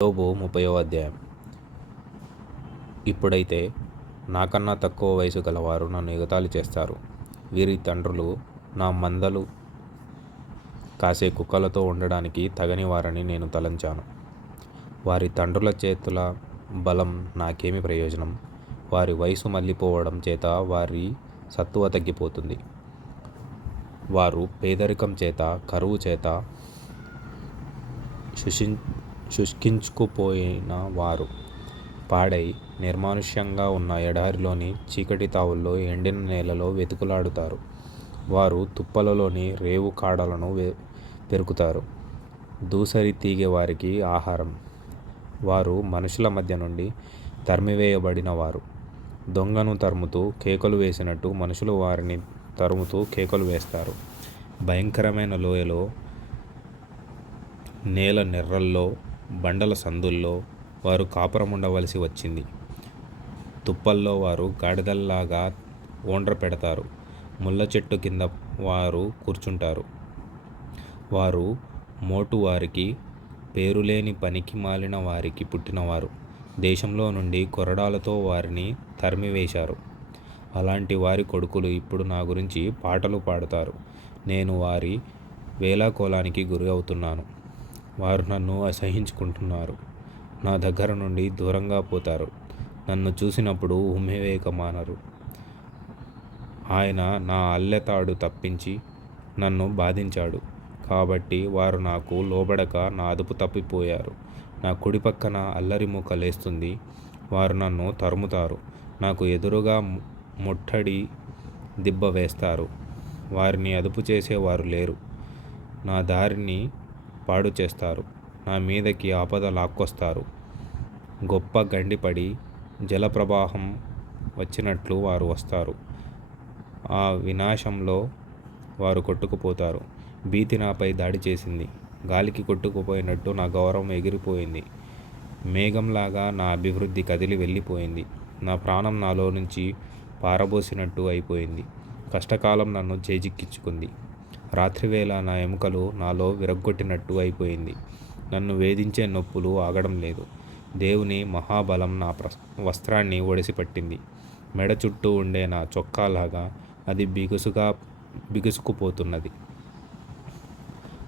యోబు 30వ అధ్యాయం. ఇప్పుడైతే నాకన్నా తక్కువ వయసు గలవారు నన్ను ఎగతాళి చేస్తారు. వీరి తండ్రులు నా మందలు కాసే కుక్కలతో ఉండడానికి తగని వారని నేను తలంచాను. వారి తండ్రుల చేతుల బలం నాకేమి ప్రయోజనం? వారి వయసు మళ్ళీపోవడం చేత వారి సత్తువ తగ్గిపోతుంది. వారు పేదరికం చేత, కరువు చేత శుష్కించుకుపోయిన వారు, పాడై నిర్మానుష్యంగా ఉన్న ఎడారిలోని చీకటి తావుల్లో, ఎండిన నేలలో వెతుకులాడుతారు. వారు తుప్పలలోని రేవు కాడలను పెరుకుతారు. దూసరి తీగె వారికి ఆహారం. వారు మనుషుల మధ్య నుండి తరిమివేయబడిన వారు. దొంగను తరుముతూ కేకలు వేసినట్టు మనుషులు వారిని తరుముతూ కేకలు వేస్తారు. భయంకరమైన లోయలో, నేల నెర్రల్లో, బండల సందుల్లో వారు కాపురం ఉండవలసి వచ్చింది. తుప్పల్లో వారు గాడిదల్లాగా ఓండ్ర పెడతారు. ముళ్ళ చెట్టు కింద వారు కూర్చుంటారు. వారు మోటు వారికి, పేరులేని పనికి మాలిన వారికి పుట్టినవారు. దేశంలో నుండి కొరడాలతో వారిని తరిమివేశారు. అలాంటి వారి కొడుకులు ఇప్పుడు నా గురించి పాటలు పాడుతారు. నేను వారి వేళాకోళానికి గురి అవుతున్నాను. వారు నన్ను అసహ్యించుకుంటున్నారు. నా దగ్గర నుండి దూరంగా పోతారు. నన్ను చూసినప్పుడు ఉమ్మివేయక మానరు. ఆయన నా అల్లెతాడు తప్పించి నన్ను బాధించాడు. కాబట్టి వారు నాకు లోబడక నా అదుపు తప్పిపోయారు. నా కుడి పక్కన అల్లరి మూక లేస్తుంది. వారు నన్ను తరుముతారు. నాకు ఎదురుగా ముట్టడి దిబ్బ వేస్తారు. వారిని అదుపు చేసేవారు లేరు. నా దారిని పాడు చేస్తారు. నా మీదకి ఆపద లాక్కొస్తారు. గొప్ప గండిపడి జలప్రవాహం వచ్చినట్లు వారు వస్తారు. ఆ వినాశంలో వారు కొట్టుకుపోతారు. భీతి నాపై దాడి చేసింది. గాలికి కొట్టుకుపోయినట్టు నా గౌరవం ఎగిరిపోయింది. మేఘంలాగా నా అభివృద్ధి కదిలి వెళ్ళిపోయింది. నా ప్రాణం నాలో నుంచి పారబోసినట్టు అయిపోయింది. కష్టకాలం నన్ను చేజిక్కించుకుంది. రాత్రివేళ నా ఎముకలు నాలో విరగ్గొట్టినట్టు అయిపోయింది. నన్ను వేధించే నొప్పులు ఆగడం లేదు. దేవుని మహాబలం నా వస్త్రాన్ని ఒడిసిపట్టింది. మెడ చుట్టూ ఉండే నా చొక్కాలాగా అది బిగుసుకుపోతున్నది.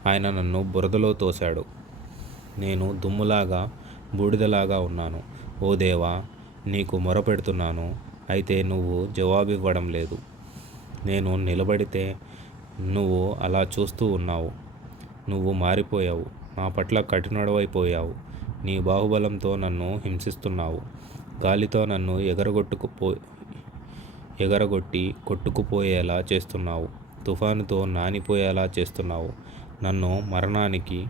ఆయన నన్ను బురదలో తోశాడు. నేను దుమ్ములాగా, బూడిదలాగా ఉన్నాను. ఓ దేవా, నీకు మొరపెడుతున్నాను, అయితే నువ్వు జవాబివ్వడం లేదు. నేను నిలబడితే నువ్వు అలా చూస్తూ ఉన్నావు. నువ్వు మారిపోయావు. నా పట్ల కఠినుడవైపోయావు. నీ బాహుబలంతో నన్ను హింసిస్తున్నావు. గాలితో నన్ను ఎగరగొట్టి కొట్టుకుపోయేలా చేస్తున్నావు. తుఫానుతో నానిపోయేలా చేస్తున్నావు. నన్ను మరణానికి,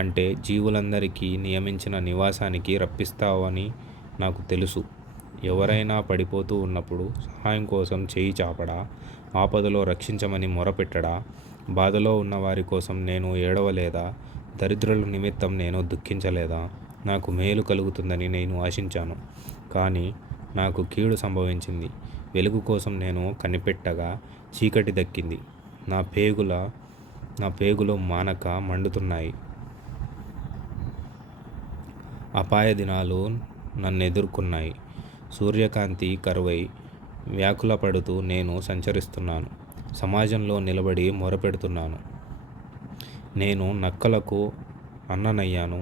అంటే జీవులందరికీ నియమించిన నివాసానికి రప్పిస్తావని నాకు తెలుసు. ఎవరైనా పడిపోతూ ఉన్నప్పుడు సహాయం కోసం చేయి చాపడా? ఆపదలో రక్షించమని మొరపెట్టడా? బాధలో ఉన్న వారి కోసం నేను ఏడవలేదా? దరిద్రుల నిమిత్తం నేను దుఃఖించలేదా? నాకు మేలు కలుగుతుందని నేను ఆశించాను, కానీ నాకు కీడు సంభవించింది. వెలుగు కోసం నేను కనిపెట్టగా చీకటి దక్కింది. నా పేగులు మానక మండుతున్నాయి. అపాయ దినాలు నన్నెదుర్కొన్నాయి. సూర్యకాంతి కరువై వ్యాకులపడుతూ నేను సంచరిస్తున్నాను. సమాజంలో నిలబడి మొరపెడుతున్నాను. నేను నక్కలకు అన్ననయ్యాను,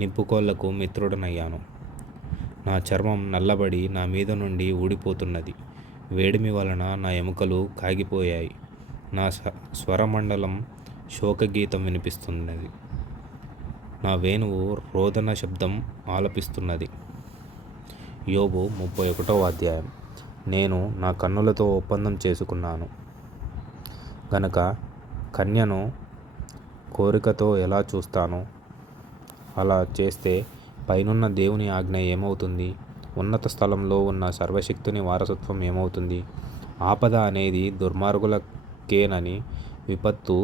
నిప్పుకోళ్లకు మిత్రుడనయ్యాను. నా చర్మం నల్లబడి నా మీద నుండి ఊడిపోతున్నది. వేడిమి వలన నా ఎముకలు కాగిపోయాయి. నా స్వరమండలం శోకగీతం వినిపిస్తున్నది. నా వేణువు రోదన శబ్దం ఆలపిస్తున్నది. యోబు 31వ అధ్యాయం. నేను నా కన్నులతో ఒప్పందం చేసుకున్నాను గనక కన్యను కోరికతో ఎలా చూస్తానో అలా చేస్తే పైనున్న దేవుని ఆజ్ఞ ఏమవుతుంది? ఉన్నత స్థలంలో ఉన్న సర్వశక్తుని వారసత్వం ఏమవుతుంది? ఆపద అనేది దుర్మార్గులకేనని, విపత్తు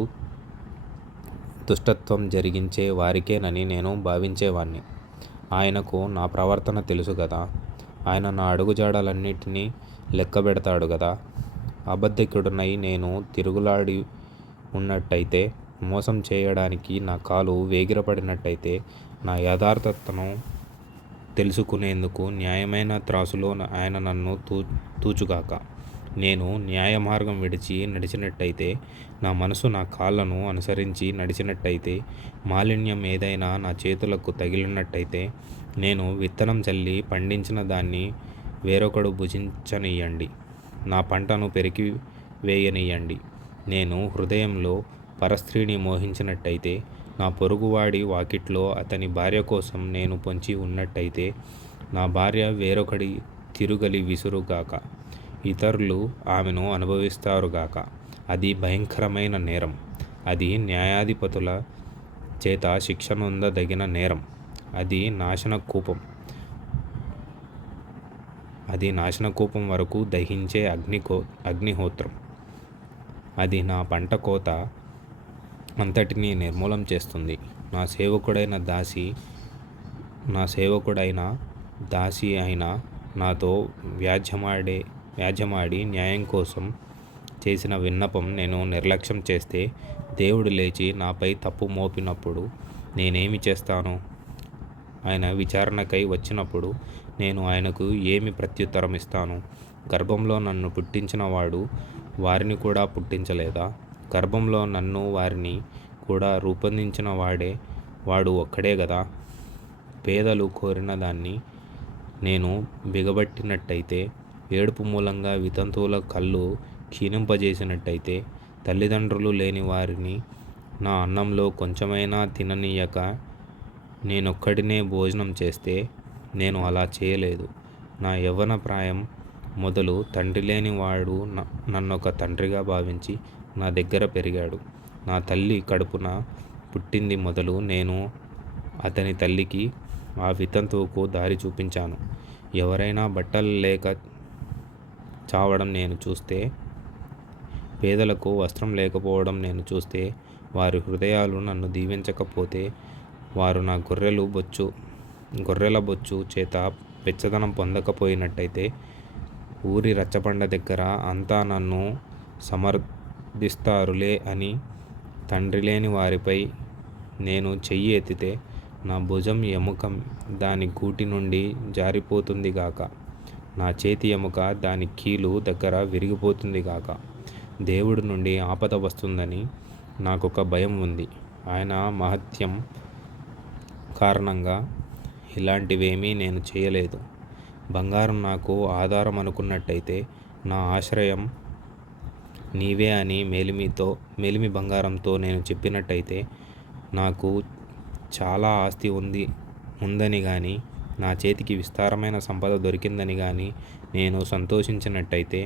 దుష్టత్వం జరిగించే వారికేనని నేను భావించేవాణ్ణి. ఆయనకు నా ప్రవర్తన తెలుసు కదా. ఆయన నా అడుగుజాడలన్నిటినీ లెక్కబెడతాడు కదా. అబద్ధికుడనై నేను తిరుగులాడి ఉన్నట్టయితే, మోసం చేయడానికి నా కాలు వేగిరపడినట్టయితే, నా యథార్థతను తెలుసుకునేందుకు న్యాయమైన త్రాసులో ఆయన నన్ను తూచుగాక. నేను న్యాయ మార్గం విడిచి నడిచినట్టయితే, నా మనసు నా కాళ్ళను అనుసరించి నడిచినట్టయితే, మాలిన్యం ఏదైనా నా చేతులకు తగిలినట్టయితే, నేను విత్తనం చల్లి పండించిన దాన్ని వేరొకడు భుజించనియ్యండి. నా పంటను పెరికి వేయనియ్యండి. నేను హృదయంలో పరస్త్రీని మోహించినట్టయితే, నా పొరుగువాడి వాకిట్లో అతని భార్య కోసం నేను పొంచి ఉన్నట్టయితే, నా భార్య వేరొకడి తిరుగలి విసురుగాక, ఇతరులు ఆమెను అనుభవిస్తారుగాక. అది భయంకరమైన నేరం. అది న్యాయాధిపతుల చేత శిక్షనొందదగిన నేరం. అది నాశనకూపం వరకు దహించే అగ్నిహోత్రం. అది నా పంట కోత అంతటినీ నిర్మూలం చేస్తుంది. నా సేవకుడైన దాసి అయిన నాతో వ్యాజ్యమాడి న్యాయం కోసం చేసిన విన్నపం నేను నిర్లక్ష్యం చేస్తే, దేవుడు లేచి నాపై తప్పు మోపినప్పుడు నేనేమి చేస్తాను? ఆయన విచారణకై వచ్చినప్పుడు నేను ఆయనకు ఏమి ప్రత్యుత్తరం ఇస్తాను? గర్భంలో నన్ను పుట్టించిన వాడు వారిని కూడా పుట్టించలేదా? గర్భంలో నన్ను వారిని కూడా రూపొందించిన వాడు ఒక్కడే గదా. పేదలు కోరిన దాన్ని నేను బిగబట్టినట్టయితే, ఏడుపు మూలంగా వితంతువుల కళ్ళు క్షీణింపజేసినట్టయితే, తల్లిదండ్రులు లేని వారిని నా అన్నంలో కొంచెమైనా తిననీయక నేనొక్కడినే భోజనం చేస్తే, నేను అలా చేయలేదు. నా యవ్వన ప్రాయం మొదలు తండ్రి లేని వాడు నన్నొక తండ్రిగా భావించి నా దగ్గర పెరిగాడు. నా తల్లి కడుపున పుట్టింది మొదలు నేను అతని తల్లికి, ఆ వితంతువుకు దారి చూపించాను. ఎవరైనా బట్టలు లేక చావడం నేను చూస్తే, పేదలకు వస్త్రం లేకపోవడం నేను చూస్తే, వారి హృదయాలు నన్ను దీవించకపోతే, వారు నా గొర్రెల బొచ్చు చేత వెచ్చదనం పొందకపోయినట్టయితే, ఊరి రచ్చబండ దగ్గర అంతా నన్ను సమర్థిస్తారులే అని తండ్రి లేని వారిపై నేను చెయ్యి ఎత్తితే, నా భుజం ఎముక దాని గూటి నుండి జారిపోతుంది గాక, నా చేతి ఎముక దాని కీలు దగ్గర విరిగిపోతుంది గాక. దేవుడి నుండి ఆపద వస్తుందని నాకొక భయం ఉంది. ఆయన మహత్యం కారణంగా ఇలాంటివేమీ నేను చేయలేదు. బంగారం నాకు ఆధారం అనుకున్నట్టయితే, నా ఆశ్రయం నీవే అని మేలిమి బంగారంతో నేను చెప్పినట్టయితే, నాకు చాలా ఆస్తి ఉందని గాని, నా చేతికి విస్తారమైన సంపద దొరికిందని గాని నేను సంతోషించినట్టయితే,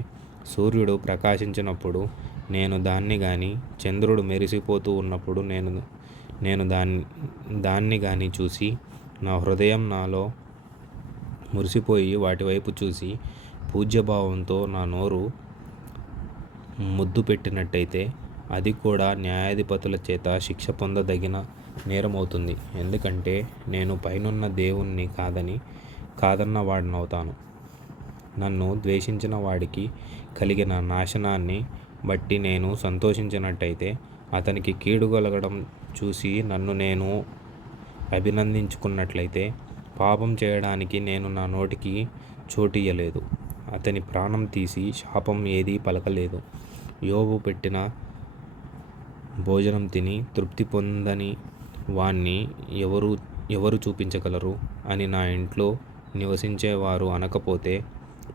సూర్యుడు ప్రకాశించినప్పుడు నేను దాన్ని గాని, చంద్రుడు మెరిసిపోతూ ఉన్నప్పుడు నేను దాన్ని గాని చూసి, నా హృదయం నాలో మురిసిపోయి వాటివైపు చూసి పూజ్యభావంతో నా నోరు ముద్దు పెట్టినట్టయితే, అది కూడా న్యాయాధిపతుల చేత శిక్ష పొందదగిన నేరమవుతుంది. ఎందుకంటే నేను పైనున్న దేవుణ్ణి కాదన్న వాడినవుతాను. నన్ను ద్వేషించిన వాడికి కలిగిన నాశనాన్ని బట్టి నేను సంతోషించినట్టయితే, అతనికి కీడు కలగడం చూసి నన్ను నేను అభినందించుకున్నట్లయితే, పాపం చేయడానికి నేను నా నోటికి చోటియ్యలేదు. అతని ప్రాణం తీసి శాపం ఏదీ పలకలేదు. యోబు పెట్టిన భోజనం తిని తృప్తి పొందని వాణ్ణి ఎవరు చూపించగలరు అని నా ఇంట్లో నివసించేవారు అనకపోతే,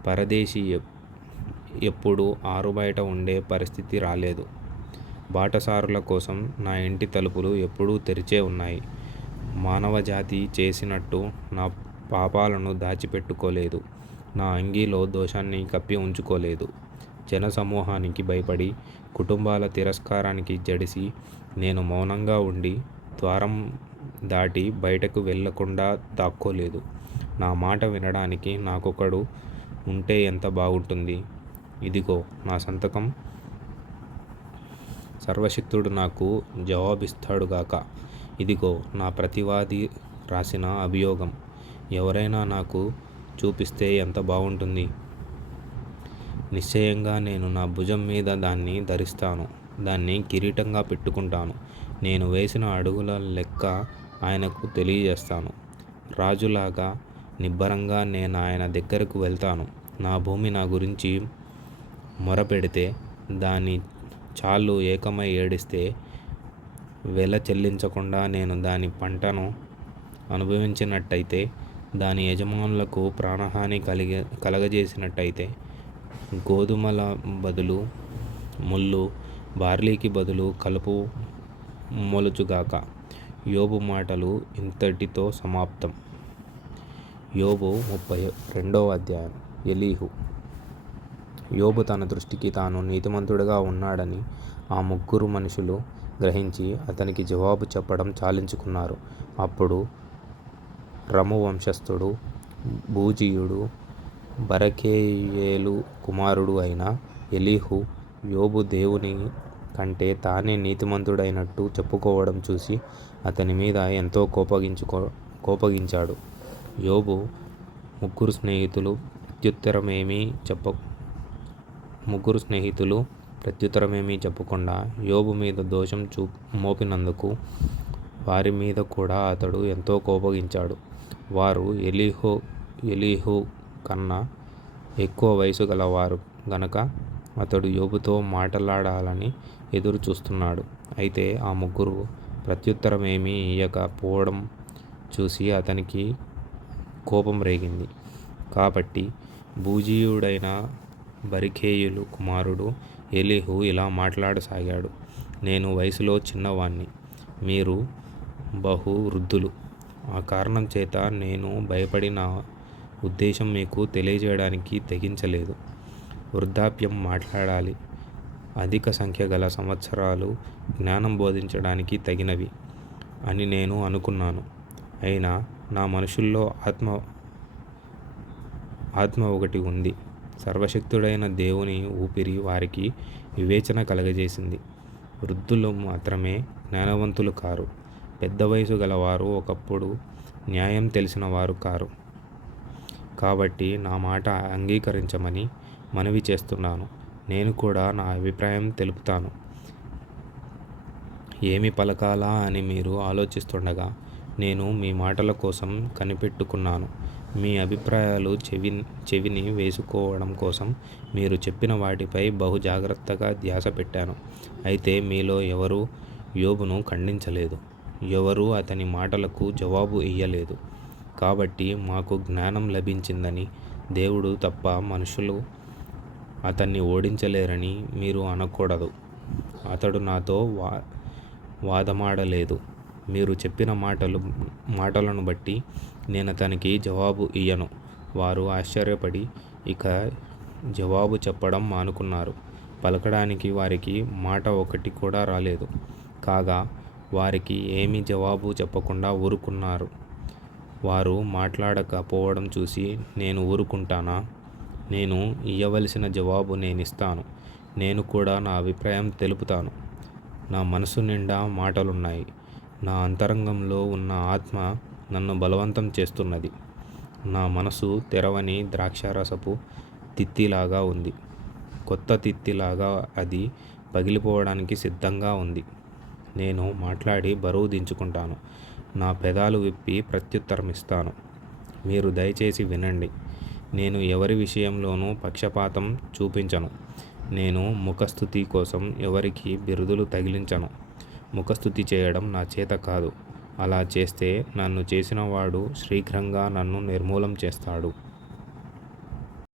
పరదేశి ఎప్పుడూ ఆరుబయట ఉండే పరిస్థితి రాలేదు. బాటసారుల కోసం నా ఇంటి తలుపులు ఎప్పుడూ తెరిచే ఉన్నాయి. మానవజాతి చేసినట్టు నా పాపాలను దాచిపెట్టుకోలేదు. నా అంగీలో దోషాన్ని కప్పి ఉంచుకోలేదు. జనసమూహానికి భయపడి, కుటుంబాల తిరస్కారానికి జడిసి నేను మౌనంగా ఉండి, ద్వారం దాటి బయటకు వెళ్ళకుండా దాక్కోలేదు. నా మాట వినడానికి నాకొకడు ఉంటే ఎంత బాగుంటుంది. ఇదిగో నా సంతకం. సర్వశక్తుడు నాకు జవాబిస్తాడుగాక. ఇదిగో నా ప్రతివాది రాసిన అభియోగం. ఎవరైనా నాకు చూపిస్తే ఎంత బాగుంటుంది. నిశ్చయంగా నేను నా భుజం మీద దాన్ని ధరిస్తాను. దాన్ని కిరీటంగా పెట్టుకుంటాను. నేను వేసిన అడుగుల లెక్క ఆయనకు తెలియజేస్తాను. రాజులాగా నిబ్బరంగా నేను ఆయన దగ్గరకు వెళ్తాను. నా భూమి నా గురించి మొరపెడితే, దాని చాలు ఏకమై ఏడిస్తే, వెల చెల్లించకుండా నేను దాని పంటను అనుభవించినట్టయితే, దాని యజమానులకు ప్రాణహాని కలగజేసినట్టయితే, గోధుమల బదులు ముళ్ళు, బార్లీకి బదులు కలుపు మొలుచుగాక. యోబు మాటలు ఇంతటితో సమాప్తం. యోబు 32వ అధ్యాయం. ఎలీహు. యోబు తన దృష్టికి తాను నీతిమంతుడిగా ఉన్నాడని ఆ ముగ్గురు మనుషులు గ్రహించి అతనికి జవాబు చెప్పడం చాలించుకున్నారు. అప్పుడు రము వంశస్థుడు, బూజీయుడు, బరకేయేలు కుమారుడు అయిన ఎలీహు యోబు దేవుని కంటే తానే నీతిమంతుడైనట్టు చెప్పుకోవడం చూసి అతని మీద ఎంతో కోపగించాడు. యోబు ముగ్గురు స్నేహితులు ప్రత్యుత్తరమేమీ చెప్పకుండా యోబు మీద దోషం మోపినందుకు వారి మీద కూడా అతడు ఎంతో కోపగించాడు. వారు ఎలీహు కన్నా ఎక్కువ వయసు గలవారు గనక అతడు యోబుతో మాట్లాడాలని ఎదురు చూస్తున్నాడు. అయితే ఆ ముగ్గురు ప్రత్యుత్తరమేమీ ఇయ్యక పోవడం చూసి అతనికి కోపం రేగింది. కాబట్టి బూజీయుడైన బరికేయులు కుమారుడు ఎలీహు ఇలా మాట్లాడసాగాడు. నేను వయసులో చిన్నవాణ్ణి, మీరు బహు వృద్ధులు. ఆ కారణం చేత నేను భయపడి నా ఉద్దేశం మీకు తెలియజేయడానికి తెగించలేదు. వృద్ధాప్యం మాట్లాడాలి, అధిక సంఖ్య గల సంవత్సరాలు జ్ఞానం బోధించడానికి తగినవి అని నేను అనుకున్నాను. అయినా నా మనుషుల్లో ఆత్మ ఒకటి ఉంది. సర్వశక్తుడైన దేవుని ఊపిరి వారికి వివేచన కలగజేసింది. వృద్ధులు మాత్రమే జ్ఞానవంతులు కారు. పెద్ద వయసు గలవారు ఒకప్పుడు న్యాయం తెలిసిన వారు కారు. కాబట్టి నా మాట అంగీకరించమని మనవి చేస్తున్నాను. నేను కూడా నా అభిప్రాయం తెలుపుతాను. ఏమి పలకాలా అని మీరు ఆలోచిస్తుండగా నేను మీ మాటల కోసం కనిపెట్టుకున్నాను. మీ అభిప్రాయాలు చెవిని వేసుకోవడం కోసం మీరు చెప్పిన వాటిపై బహు జాగ్రత్తగా ధ్యాస పెట్టాను. అయితే మీలో ఎవరూ యోబును ఖండించలేదు, ఎవరూ అతని మాటలకు జవాబు ఇయ్యలేదు. కాబట్టి మాకు జ్ఞానం లభించిందని దేవుడు తప్ప మనుషులు అతన్ని ఓడించలేరని మీరు అనకూడదు. అతడు నాతో వాదమాడలేదు. మీరు చెప్పిన మాటలను బట్టి నేను అతనికి జవాబు ఇయ్యను. వారు ఆశ్చర్యపడి ఇక జవాబు చెప్పడం మానుకున్నారు. పలకడానికి వారికి మాట ఒకటి కూడా రాలేదు. కాగా వారికి ఏమీ జవాబు చెప్పకుండా ఊరుకున్నారు. వారు మాట్లాడకపోవడం చూసి నేను ఊరుకుంటానా? నేను ఇయ్యవలసిన జవాబు నేనిస్తాను. నేను కూడా నా అభిప్రాయం తెలుపుతాను. నా మనసు నిండా మాటలున్నాయి. నా అంతరంగంలో ఉన్న ఆత్మ నన్ను బలవంతం చేస్తున్నది. నా మనసు తెరవని ద్రాక్షారసపు తిత్తిలాగా ఉంది. కొత్త తిత్తిలాగా అది పగిలిపోవడానికి సిద్ధంగా ఉంది. నేను మాట్లాడి బరువు దించుకుంటాను. నా పెదాలు విప్పి ప్రత్యుత్తరమిస్తాను. మీరు దయచేసి వినండి. నేను ఎవరి విషయంలోనూ పక్షపాతం చూపించను. నేను ముఖస్తుతి కోసం ఎవరికి బిరుదులు తగిలించను. ముఖస్తుతి చేయడం నా చేత కాదు. అలా చేస్తే నన్ను చేసినవాడు శీఘ్రంగా నన్ను నిర్మూలం చేస్తాడు.